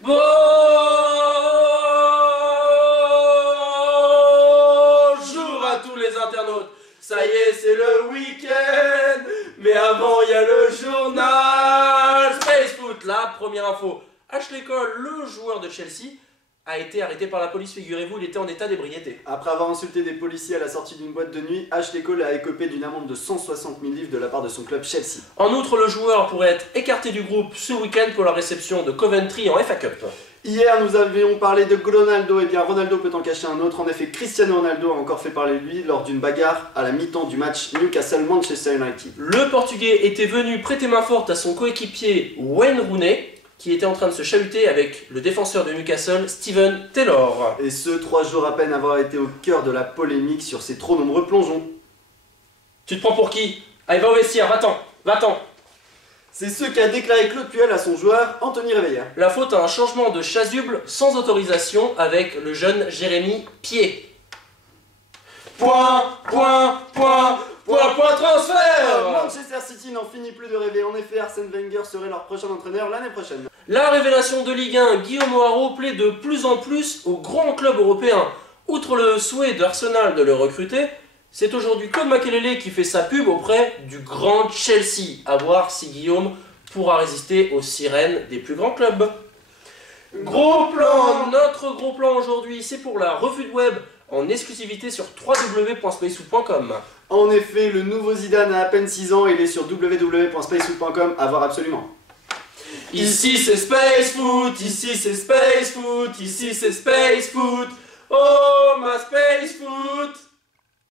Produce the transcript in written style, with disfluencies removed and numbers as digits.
Bonjour à tous les internautes. Ça y est, c'est le week-end. Mais avant, il y a le journal Space Foot. La première info. Ashley Cole, le joueur de Chelsea, a été arrêté par la police, figurez-vous, il était en état d'ébriété. Après avoir insulté des policiers à la sortie d'une boîte de nuit, Ashley Cole a écopé d'une amende de 160 000 livres de la part de son club Chelsea. En outre, le joueur pourrait être écarté du groupe ce week-end pour la réception de Coventry en FA Cup. Hier, nous avions parlé de Ronaldo, et bien Ronaldo peut en cacher un autre. En effet, Cristiano Ronaldo a encore fait parler de lui lors d'une bagarre à la mi-temps du match Newcastle-Manchester United. Le Portugais était venu prêter main forte à son coéquipier Wayne Rooney, qui était en train de se chahuter avec le défenseur de Newcastle, Steven Taylor. Et ce, 3 jours à peine avoir été au cœur de la polémique sur ses trop nombreux plongeons. Tu te prends pour qui? Allez, va au vestiaire, va-t'en, va-t'en. C'est ce qu'a déclaré Claude Puel à son joueur, Anthony Réveillère. La faute à un changement de chasuble sans autorisation avec le jeune Jérémy Pied. Point transfert. Manchester City n'en finit plus de rêver. En effet, Arsène Wenger serait leur prochain entraîneur l'année prochaine. La révélation de Ligue 1, Guillaume Haro plaît de plus en plus aux grands clubs européens. Outre le souhait d'Arsenal de le recruter, c'est aujourd'hui Claude Makelele qui fait sa pub auprès du grand Chelsea. À voir si Guillaume pourra résister aux sirènes des plus grands clubs. Gros plan. Notre gros plan aujourd'hui, c'est pour la revue de web en exclusivité sur www.spacefoot.com. En effet, le nouveau Zidane a à peine 6 ans et il est sur www.spacefoot.com à voir absolument. Ici c'est Space Foot, ici c'est Space Foot, ici c'est Space Foot. Oh ma Space Foot.